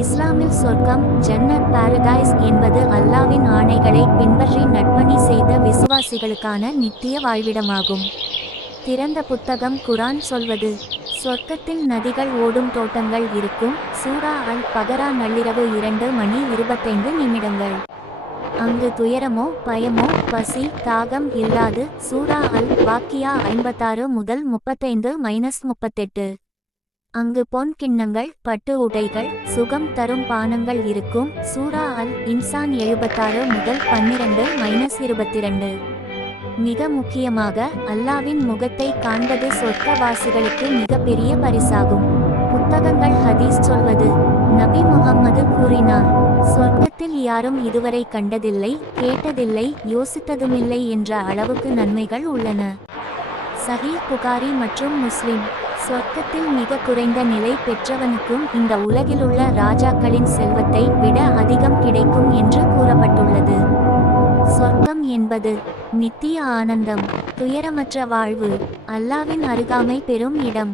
இஸ்லாமில் சொர்க்கம் ஜன்னத் பாரடைஸ் என்பது அல்லாவின் ஆணைகளை பின்பற்றி நட்பணி செய்த விசுவாசிகளுக்கான நித்திய வாழ்விடமாகும். திறந்த புத்தகம் குரான் சொல்வது. சொர்க்கத்தில் நதிகள் ஓடும் தோட்டங்கள் இருக்கும். சூரா அல் பகரா நள்ளிரவு 2:25. அங்கு துயரமோ பயமோ பசி தாகம் இல்லாது. சூரா அல் வாக்கியா 56-35-38. அங்கு பொன் கிண்ணங்கள் பட்டு உடைகள் சுகம் தரும் பானங்கள் இருக்கும். சூரா அல் இன்சான் 76-12-22. மிக முக்கியமாக அல்லாவின் முகத்தை காண்பது சொர்க்கவாசிகளுக்கு மிகப்பெரிய பரிசாகும். புத்தகங்கள் ஹதீஸ் சொல்வது. நபி முஹம்மது கூறினார், சொர்க்கத்தில் யாரும் இதுவரை கண்டதில்லை கேட்டதில்லை யோசித்ததுமில்லை என்ற அளவுக்கு நன்மைகள் உள்ளன. சஹீஹ் புகாரி மற்றும் முஸ்லிம். சொர்க்கத்தில் மிக குறைந்த நிலை பெற்றவனுக்கும் இந்த உலகிலுள்ள ராஜாக்களின் செல்வத்தை விட அதிகம் கிடைக்கும் என்று கூறப்பட்டுள்ளது. சொர்க்கம் என்பது நித்திய ஆனந்தம், துயரமற்ற வாழ்வு, அல்லாவின் அருகாமை பெறும் இடம்.